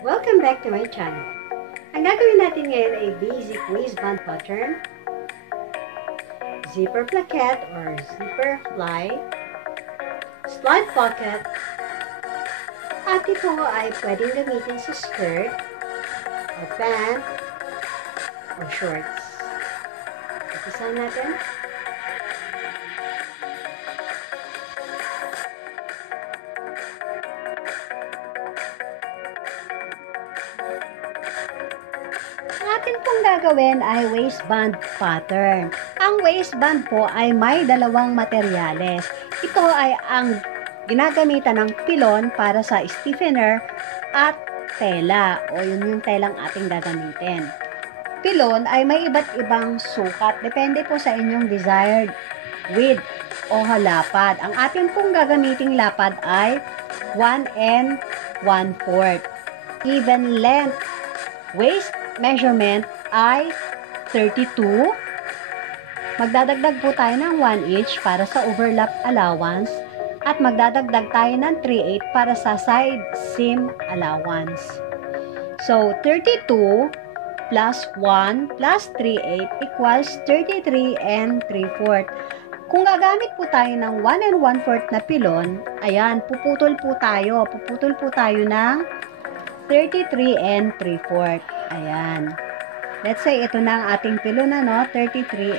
Welcome back to my channel. Ang gagawin natin ngayon ay basic waistband pattern, zipper placket or zipper fly, slide pocket, at ito ay pwedeng gamitin sa skirt, or pant, or shorts. Umpisa natin. Ang atin pong gagawin ay waistband pattern. Ang waistband po ay may dalawang materyales. Ito ay ang ginagamitan ng pilon para sa stiffener at tela o yun yung telang ating gagamitin. Pilon ay may iba't ibang sukat. Depende po sa inyong desired width o lapad. Ang atin pong gagamiting lapad ay 1 1/4. Even length waist measurement ay 32. Magdadagdag po tayo ng 1 each para sa overlap allowance at magdadagdag tayo ng 3/8 para sa side seam allowance. So, 32 plus 1 plus 3/8 equals 33 3/4. Kung gagamit po tayo ng 1 1/4 na pilon, ayan, puputol po tayo ng 33 3/4. Ayan. Let's say, ito na ang ating pilon na, no? 33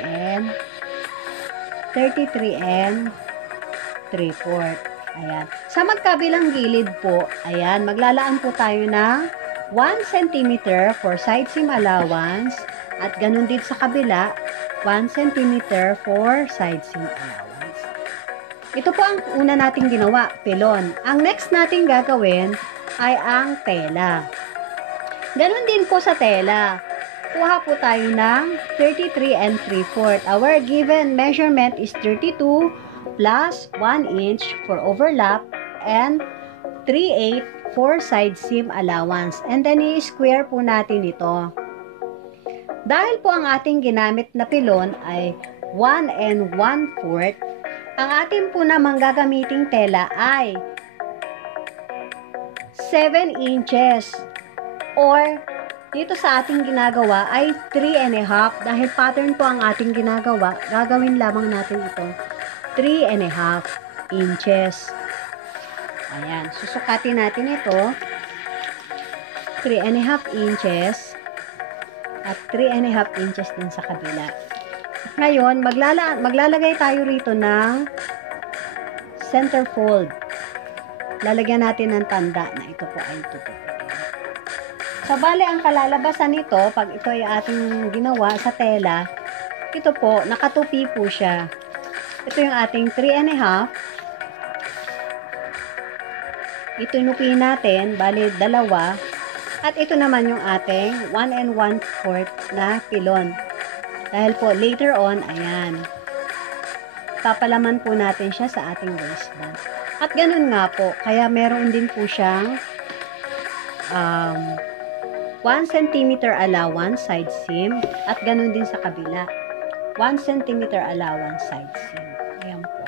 3/4. Ayan. Sa magkabilang gilid po, ayan, maglalaan po tayo ng 1 cm for side seam allowance at ganun din sa kabila, 1 cm for side seam allowance. Ito po ang una nating ginawa, pilon. Ang next nating gagawin ay ang tela. Ganon din po sa tela. Kuha po tayo ng 33 3/4. Our given measurement is 32 plus 1 inch for overlap and 3/8 for side seam allowance. And then i-square po natin ito. Dahil po ang ating ginamit na pilon ay 1 1/4, ang ating po namang gagamiting tela ay 7 inches or dito sa ating ginagawa ay 3 1/2 dahil pattern po ang ating ginagawa, gagawin lamang natin ito 3 1/2 inches. Ayan, susukatin natin ito 3 1/2 inches at 3 1/2 inches din sa kabila. Ngayon, maglalagay tayo rito ng center fold. Lalagyan natin ng tanda na ito po ay tutupiin. So, bale, ang kalalabasan nito, pag ito ay ating ginawa sa tela, ito po, nakatupi po siya. Ito yung ating 3 1/2. Ito inupi natin, bale, dalawa. At ito naman yung ating 1 1/4 na pilon. Dahil po, later on, ayan, papalaman po natin siya sa ating waistband. At ganun nga po, kaya meron din po siyang 1 cm allowance side seam at ganun din sa kabila. 1 cm allowance side seam. Ayan po.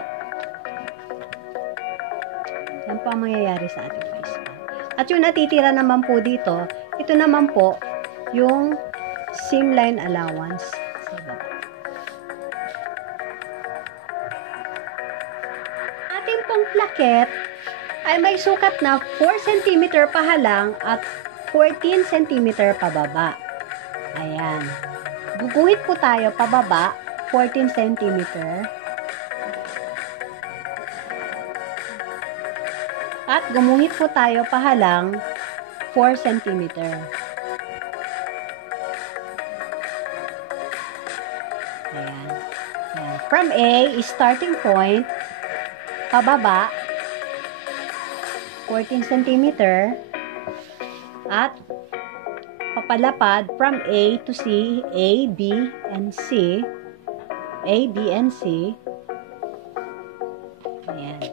Yan po ang mangyayari sa ating waistband. At yung natitira naman po dito, ito naman po yung seam line allowance sa baba. Ating pong placket ay may sukat na 4 cm pahalang at 14 cm pababa. Ayan. Guguhit po tayo pababa, 14 cm. At gumuhit po tayo pahalang, 4 cm. Ayan. Ayan. From A, starting point, pababa, 14 cm. At papalapad from A to C, A, B, and C. A, B, and C. Ayan.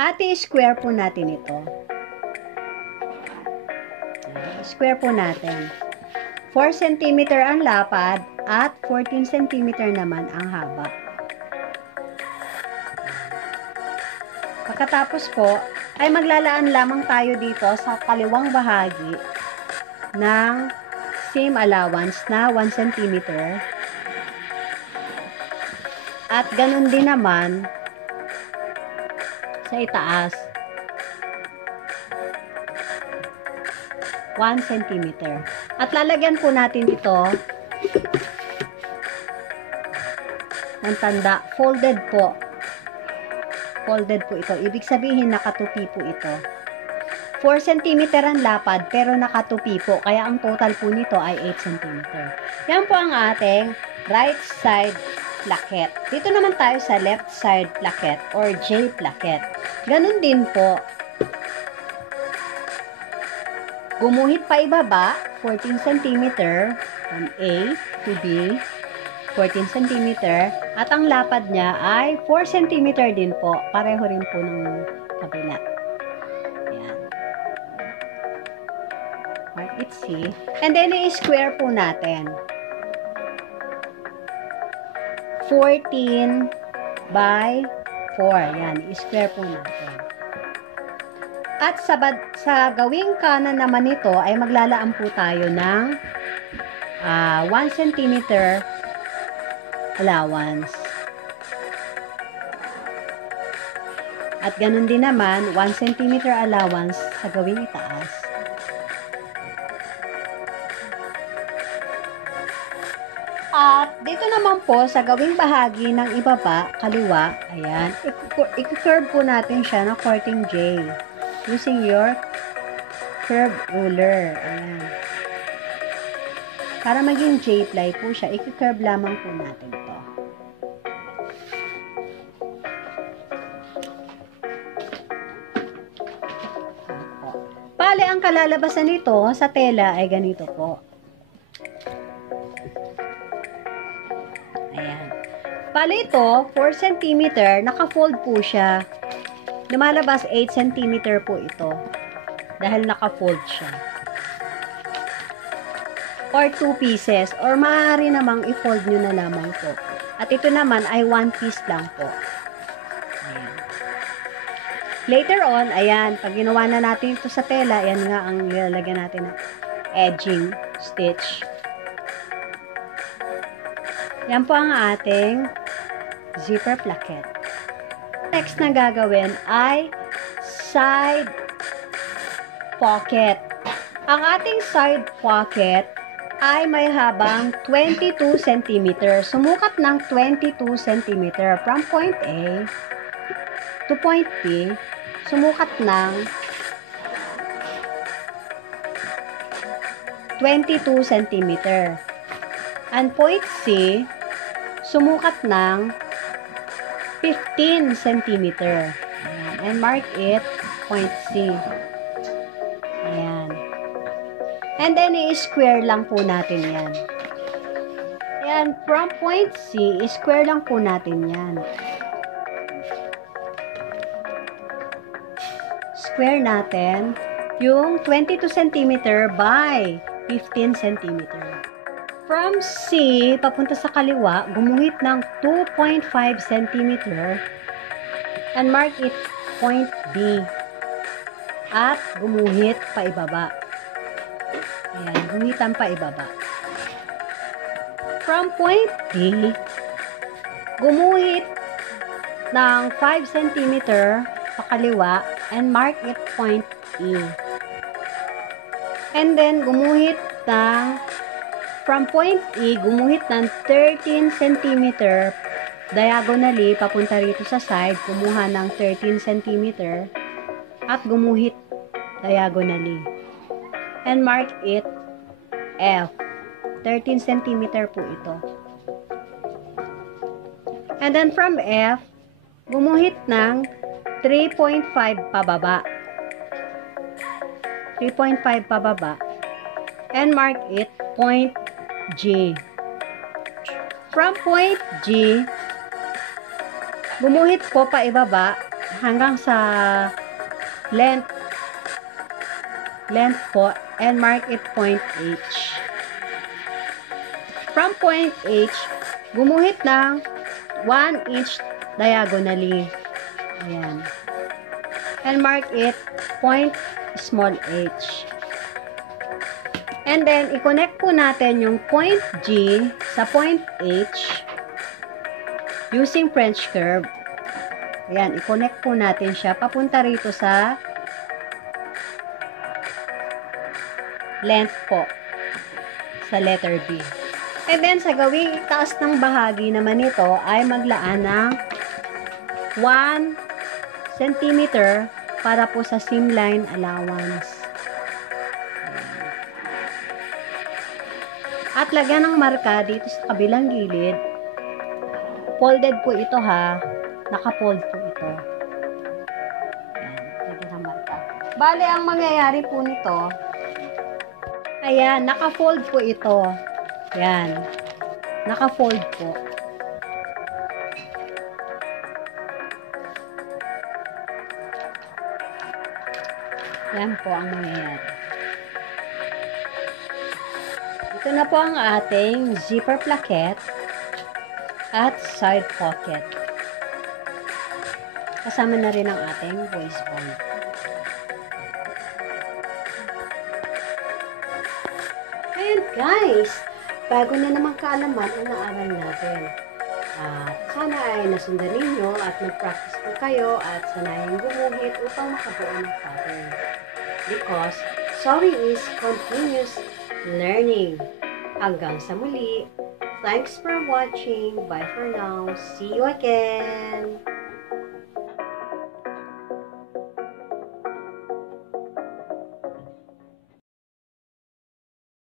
At i-square po natin ito. Square po natin. 4 cm ang lapad at 14 cm naman ang haba. Pagkatapos po, ay maglalaan lamang tayo dito sa kaliwang bahagi ng seam allowance na 1 cm. At ganun din naman sa itaas, 1 cm. At lalagyan po natin ito ng tanda, folded po. Folded po ito. Ibig sabihin, nakatupi po ito. 4 cm ang lapad, pero nakatupi po. Kaya ang total po nito ay 8 cm. Yan po ang ating right side placket. Dito naman tayo sa left side placket or J placket. Ganun din po. Gumuhit pa ibaba, 14 cm from A to B. 14 cm at ang lapad niya ay 4 cm din po. Pareho rin po ng kabila. Ayan. Mark it C. And then, i-square po natin. 14 by 4. Ayan, i-square po natin. At sa gawing kanan naman nito ay maglalaan po tayo ng 1 cm allowance. At ganun din naman, 1 cm allowance sa gawing itaas. At dito naman po, sa gawing bahagi ng ibaba, kaliwa, ayan, i-curve po natin siya na 14 J. Using your curve ruler. Ayan. Para maging J-ply po siya, i-curve lamang po natin ito. Bale, ang kalalabasan nito sa tela ay ganito po. Ayan. Bale ito, 4 cm, naka-fold po siya. Lumalabas 8 cm po ito. Dahil naka-fold siya. Or 2 pieces. Or maaari namang i-fold nyo na lamang po. At ito naman ay 1 piece lang po. Ayan. Later on, ayan, pag ginawa na natin ito sa tela, ayan nga ang nilalagyan natin ng edging stitch. Yan po ang ating zipper placket. Next na gagawin ay side pocket. Ang ating side pocket ay may habang 22 cm. Sumukat ng 22 cm from point A to point B. Sumukat ng 22 cm. And point C, sumukat ng 15 cm. Ayan. And mark it point C. Ayan. And then, i-square lang po natin yan. Ayan, from point C, i-square lang po natin yan. Square natin yung 22 cm by 15 cm. From C, papunta sa kaliwa, gumuhit ng 2.5 cm and mark it point B. At gumuhit pa ibaba. Ayan, gumitan pa ibaba. From point D, gumuhit ng 5 cm pa kaliwa and mark it point E. And then, gumuhit ng from point E, gumuhit ng 13 cm diagonally papunta rito sa side, kumuha ng 13 cm at gumuhit diagonally. And mark it F. 13 cm po ito. And then from F, gumuhit ng 3.5 pababa. 3.5 pababa. And mark it point G. From point G, gumuhit po pa ibaba hanggang sa length po and mark it point H. From point H, gumuhit ng 1 inch diagonally. Ayan. and mark it point small h. And then, i-connect po natin yung point G sa point H using French curve. Ayan, i-connect po natin siya papunta rito sa length po sa letter B. And then, sa gawing taas ng bahagi naman nito ay maglaan ng 1 centimeter para po sa seam line allowance. At lagyan ng marka dito sa kabilang gilid. Folded po ito ha. Naka-fold po ito. Ayan, lagyan ng marka. Bale, ang mangyayari po nito, ayan, naka-fold po ito. Ayan. Naka-fold po. Ayan po ang mangyayari. Ito na po ang ating zipper placket at side pocket. Kasama na rin ang ating waistband. Ayan guys, bago na naman kaalaman ang naaral natin. At sana ay nasundan ninyo at mag-practice po kayo at sanayin gumuhit upang makabuo ng pattern. Because sewing is continuous learning. Hanggang sa muli. Thanks for watching. Bye for now. See you again.